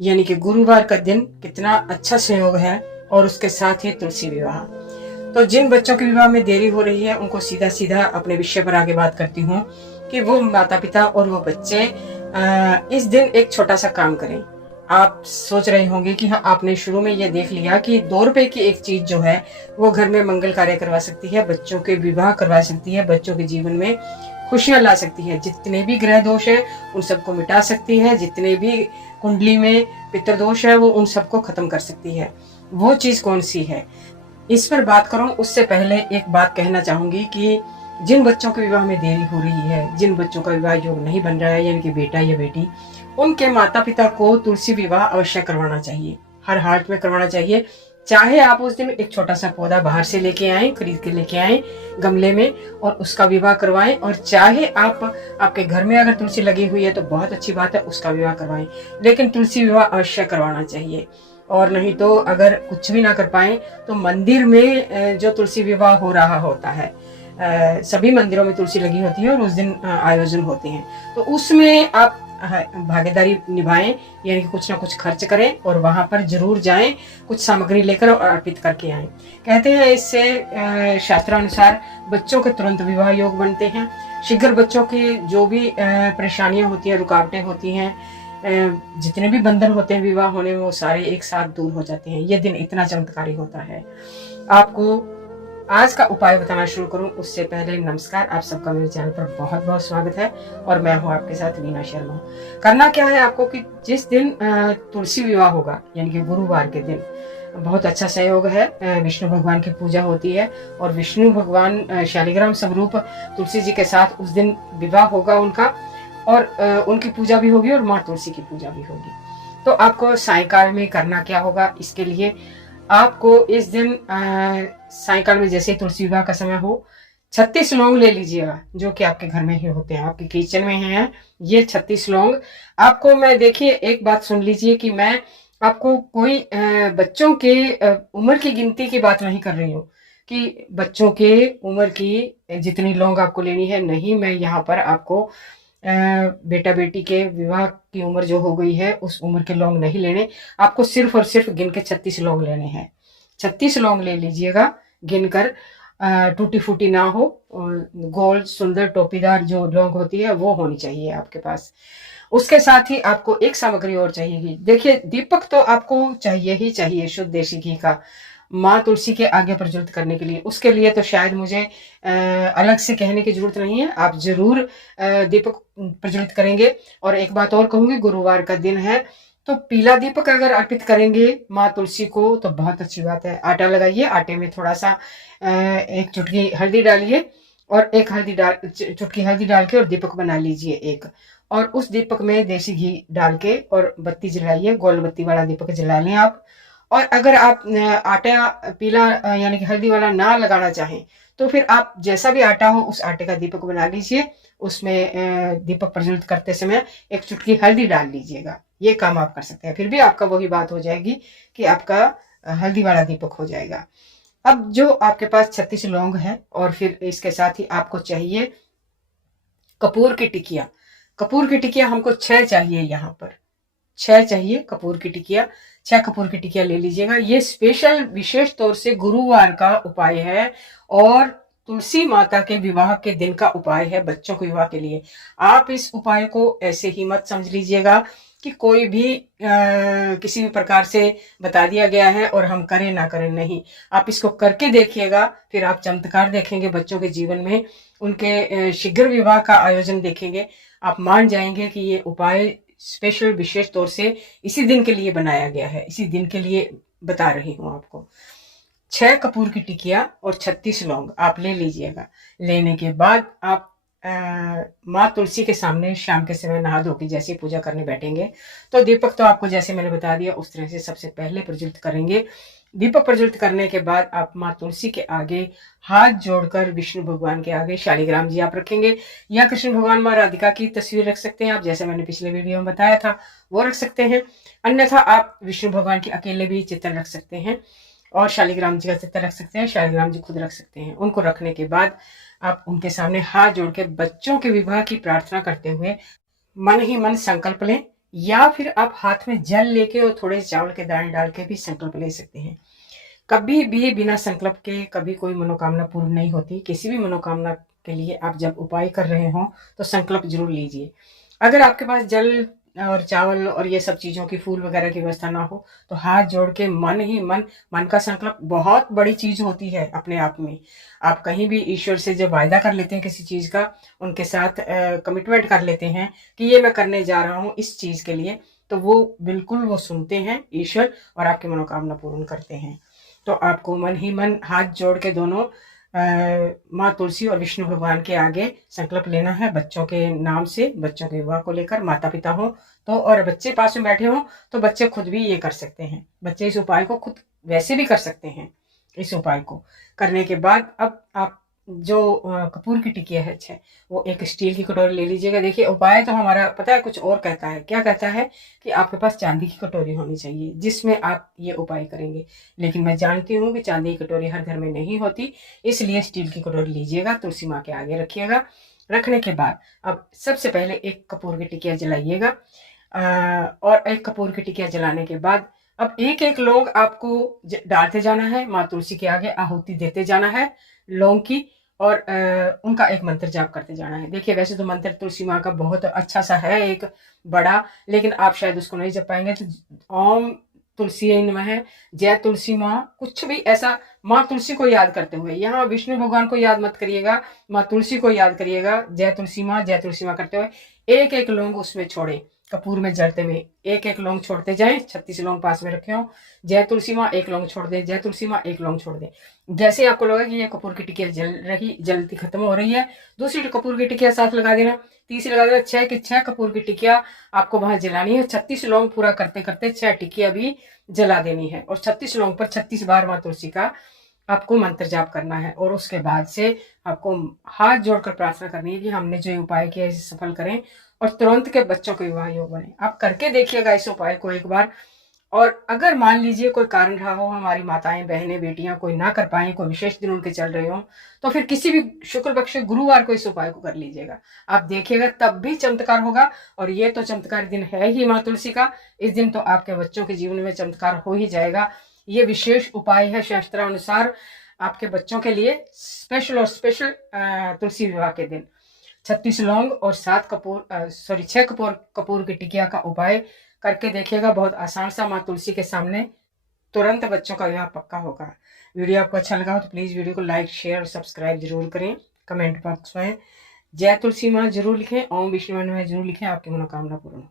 यानी कि गुरुवार का दिन कितना अच्छा संयोग है, और उसके साथ ही तुलसी विवाह। तो जिन बच्चों के विवाह में देरी हो रही है उनको सीधा सीधा अपने विषय पर आगे बात करती हूँ कि वो माता पिता और वो बच्चे इस दिन एक छोटा सा काम करें। आप सोच रहे होंगे कि हाँ, आपने शुरू में ये देख लिया कि 2 रुपए की एक चीज जो है वो घर में मंगल कार्य करवा सकती है, बच्चों के विवाह करवा सकती है, बच्चों के जीवन में खुशियां ला सकती है, जितने भी ग्रह दोष है उन सबको मिटा सकती है, जितने भी कुंडली में पितृदोष है वो उन सबको खत्म कर सकती है। वो चीज कौन सी है, इस पर बात करूं उससे पहले एक बात कहना चाहूंगी कि जिन बच्चों के विवाह में देरी हो रही है, जिन बच्चों का विवाह योग नहीं बन रहा है, यानी कि बेटा या बेटी, उनके माता पिता को तुलसी विवाह अवश्य करवाना चाहिए, हर हाट में करवाना चाहिए। चाहे आप उस दिन एक छोटा सा पौधा बाहर से लेके आए, खरीद के लेके आए गमले में, और उसका विवाह करवाएं, और चाहे आप आपके घर में अगर तुलसी लगी हुई है तो बहुत अच्छी बात है, उसका विवाह करवाएं, लेकिन तुलसी विवाह अवश्य करवाना चाहिए। और नहीं तो अगर कुछ भी ना कर पाए तो मंदिर में जो तुलसी विवाह हो रहा होता है, सभी मंदिरों में तुलसी लगी होती है और उस दिन आयोजन होते हैं, तो उसमें आप भागीदारी निभाएं, यानी कि कुछ ना कुछ खर्च करें और वहां पर जरूर जाएं, कुछ सामग्री लेकर और अर्पित करके आएं। कहते हैं इससे शास्त्रानुसार बच्चों के तुरंत विवाह योग बनते हैं, शीघ्र बच्चों की जो भी परेशानियां होती हैं, रुकावटें होती हैं, जितने भी बंधन होते हैं विवाह होने में, वो सारे एक साथ दूर हो जाते हैं। ये दिन इतना चमत्कारी होता है। आपको आज का उपाय बताना शुरू करूं उससे पहले नमस्कार, आप सबका मेरे चैनल पर बहुत बहुत स्वागत है, और मैं हूं आपके साथ वीना शर्मा। करना क्या है आपको कि जिस दिन तुलसी विवाह होगा, यानी कि गुरुवार के दिन, बहुत अच्छा संयोग है, विष्णु भगवान की पूजा होती है, और विष्णु भगवान शालिग्राम स्वरूप तुलसी जी के साथ उस दिन विवाह होगा उनका, और उनकी पूजा भी होगी और माँ तुलसी की पूजा भी होगी। तो आपको सायंकाल में करना क्या होगा, इसके लिए आपको इस दिन सायंकाल में जैसे तुलसी विवाह का समय हो, 36 लौंग ले लीजिएगा, जो कि आपके घर में ही होते हैं, आपके किचन में है ये 36 लौंग। आपको मैं देखिए एक बात सुन लीजिए कि मैं आपको कोई बच्चों के उम्र की गिनती की बात नहीं कर रही हूँ कि बच्चों के उम्र की जितनी लौंग आपको लेनी है, नहीं, मैं यहाँ पर आपको बेटा बेटी के विवाह की उम्र जो हो गई है उस उम्र के लौंग नहीं लेने, आपको सिर्फ और सिर्फ गिन के 36 लौंग लेने हैं। 36 लौंग ले लीजिएगा गिनकर, टूटी फूटी ना हो, गोल सुंदर टोपीदार जो लौंग होती है वो होनी चाहिए आपके पास। उसके साथ ही आपको एक सामग्री और चाहिए। देखिए, दीपक तो आपको चाहिए ही चाहिए, शुद्ध देसी घी का, माँ तुलसी के आगे प्रज्वलित करने के लिए। उसके लिए तो शायद मुझे अलग से कहने की जरूरत नहीं है, आप जरूर दीपक प्रज्वलित करेंगे। और एक बात और कहूंगी, गुरुवार का दिन है तो पीला दीपक अगर अर्पित करेंगे माँ तुलसी को तो बहुत अच्छी बात है। आटा लगाइए, आटे में थोड़ा सा एक चुटकी हल्दी डालिए, और एक चुटकी हल्दी डाल के और दीपक बना लीजिए एक, और उस दीपक में देसी घी डाल के और बत्ती जलाइए, गोल बत्ती वाला दीपक जला लें आप। और अगर आप आटा पीला यानी कि हल्दी वाला ना लगाना चाहें तो फिर आप जैसा भी आटा हो उस आटे का दीपक बना लीजिए, उसमें दीपक प्रज्वलित करते समय एक चुटकी हल्दी डाल लीजिएगा। ये काम आप कर सकते हैं, फिर भी आपका वही बात हो जाएगी कि आपका हल्दी वाला दीपक हो जाएगा। अब जो आपके पास 36 लौंग है, और फिर इसके साथ ही आपको चाहिए कपूर की टिकिया। कपूर की टिकिया हमको 6 चाहिए, यहाँ पर 6 चाहिए कपूर की टिकिया। 6 कपूर की टिकिया ले लीजिएगा। ये स्पेशल विशेष तौर से गुरुवार का उपाय है, और तुलसी माता के विवाह के दिन का उपाय है, बच्चों के विवाह के लिए। आप इस उपाय को ऐसे ही मत समझ लीजिएगा कि कोई भी किसी भी प्रकार से बता दिया गया है और हम करें ना करें, नहीं, आप इसको करके देखिएगा, फिर आप चमत्कार देखेंगे बच्चों के जीवन में, उनके शीघ्र विवाह का आयोजन देखेंगे, आप मान जाएंगे कि ये उपाय स्पेशल विशेष तौर से इसी दिन के लिए बनाया गया है, इसी दिन के लिए बता रही हूँ आपको। 6 कपूर की टिकिया और 36 लौंग आप ले लीजिएगा। लेने के बाद आप माँ तुलसी के सामने शाम के समय नहा धो के जैसे पूजा करने बैठेंगे तो दीपक तो आपको जैसे मैंने बता दिया उस तरह से सबसे पहले प्रज्वलित करेंगे। दीपक प्रज्वलित करने के बाद आप माँ तुलसी के आगे हाथ जोड़कर विष्णु भगवान के आगे शालिग्राम जी आप रखेंगे, या कृष्ण भगवान माँ राधिका की तस्वीर रख सकते हैं आप, जैसे मैंने पिछले वीडियो में बताया था वो रख सकते हैं। अन्यथा आप विष्णु भगवान के अकेले भी चित्र रख सकते हैं, और शालिग्राम जी का चित्र रख सकते हैं, शालिग्राम जी खुद रख सकते हैं। उनको रखने के बाद आप उनके सामने हाथ जोड़ के बच्चों के विवाह की प्रार्थना करते हुए मन ही मन संकल्प लें या फिर आप हाथ में जल लेके और थोड़े चावल के दाने डाल के भी संकल्प ले सकते हैं। कभी भी बिना संकल्प के कभी कोई मनोकामना पूर्ण नहीं होती। किसी भी मनोकामना के लिए आप जब उपाय कर रहे हो तो संकल्प जरूर लीजिए। अगर आपके पास जल और चावल और ये सब चीज़ों की फूल वगैरह की व्यवस्था ना हो तो हाथ जोड़ के मन ही मन का संकल्प बहुत बड़ी चीज़ होती है अपने आप में। आप कहीं भी ईश्वर से जब वायदा कर लेते हैं किसी चीज़ का, उनके साथ कमिटमेंट कर लेते हैं कि ये मैं करने जा रहा हूँ इस चीज़ के लिए, तो वो बिल्कुल वो सुनते हैं ईश्वर और आपकी मनोकामना पूर्ण करते हैं। तो आपको मन ही मन हाथ जोड़ के दोनों माँ तुलसी और विष्णु भगवान के आगे संकल्प लेना है, बच्चों के नाम से, बच्चों के विवाह को लेकर। माता पिता हो तो और बच्चे पास में बैठे हों तो बच्चे खुद भी ये कर सकते हैं। बच्चे इस उपाय को खुद वैसे भी कर सकते हैं। इस उपाय को करने के बाद अब आप जो कपूर की टिकिया है वो एक स्टील की कटोरी ले लीजिएगा। देखिए उपाय तो हमारा पता है कुछ और कहता है। क्या कहता है कि आपके पास चांदी की कटोरी होनी चाहिए जिसमें आप ये उपाय करेंगे। लेकिन मैं जानती हूँ कि चांदी की कटोरी हर घर में नहीं होती, इसलिए स्टील की कटोरी लीजिएगा, तुलसी माँ के आगे रखिएगा। रखने के बाद अब सबसे पहले एक कपूर की टिकिया जलाइएगा और एक कपूर की टिकिया जलाने के बाद अब एक एक लौंग आपको डालते जाना है, माँ तुलसी के आगे आहुति देते जाना है लौंग की, और उनका एक मंत्र जाप करते जाना है। देखिए वैसे तो मंत्र तुलसी माँ का बहुत अच्छा सा है एक बड़ा, लेकिन आप शायद उसको नहीं जप पाएंगे, तो ओम तुलसी नमः, जय तुलसी माँ, कुछ भी ऐसा माँ तुलसी को याद करते हुए, यहाँ विष्णु भगवान को याद मत करिएगा, माँ तुलसी को याद करिएगा, जय तुलसी माँ करते हुए एक एक लौंग उसमें छोड़े, कपूर में जलते में एक एक लौंग छोड़ते जाए। 36 लौंग पास में रखे हो, जय तुलसी माँ एक लौंग छोड़ दे, जय तुलसी माँ एक लौंग छोड़ दे। जैसे आपको लगा कि ये कपूर की टिकिया जलती खत्म हो रही है, दूसरी कपूर की टिकिया साथ लगा देना, तीसरी लगा देना। 6 की 6 कपूर की टिकिया आपको वहां जलानी है। 36 लौंग पूरा करते करते 6 टिकिया भी जला देनी है और 36 लौंग पर 36 बार माँ तुलसी का आपको मंत्र जाप करना है। और उसके बाद से आपको हाथ जोड़कर प्रार्थना करनी है कि हमने जो उपाय किया इसे सफल करें और तुरंत के बच्चों के विवाह योग बने। आप करके देखिएगा इस उपाय को एक बार। और अगर मान लीजिए कोई कारण रहा हो, हमारी माताएं बहनें बेटियां कोई ना कर पाए, कोई विशेष दिन उनके चल रहे हो, तो फिर किसी भी शुक्ल पक्ष गुरुवार को इस उपाय को कर लीजिएगा। आप देखिएगा तब भी चमत्कार होगा। और ये तो चमत्कार दिन है ही माँ तुलसी का, इस दिन तो आपके बच्चों के जीवन में चमत्कार हो ही जाएगा। ये विशेष उपाय है शास्त्रानुसार आपके बच्चों के लिए, स्पेशल और स्पेशल तुलसी विवाह के दिन। 36 लौंग और 6 कपूर की टिकिया का उपाय करके देखिएगा। बहुत आसान सा, माँ तुलसी के सामने तुरंत बच्चों का विवाह पक्का होगा। वीडियो आपको अच्छा लगा हो तो प्लीज़ वीडियो को लाइक शेयर और सब्सक्राइब जरूर करें। कमेंट बॉक्स में जय तुलसी माँ जरूर लिखें, ओम विष्णु नमः जरूर लिखें। आपकी मनोकामना पूर्ण हो।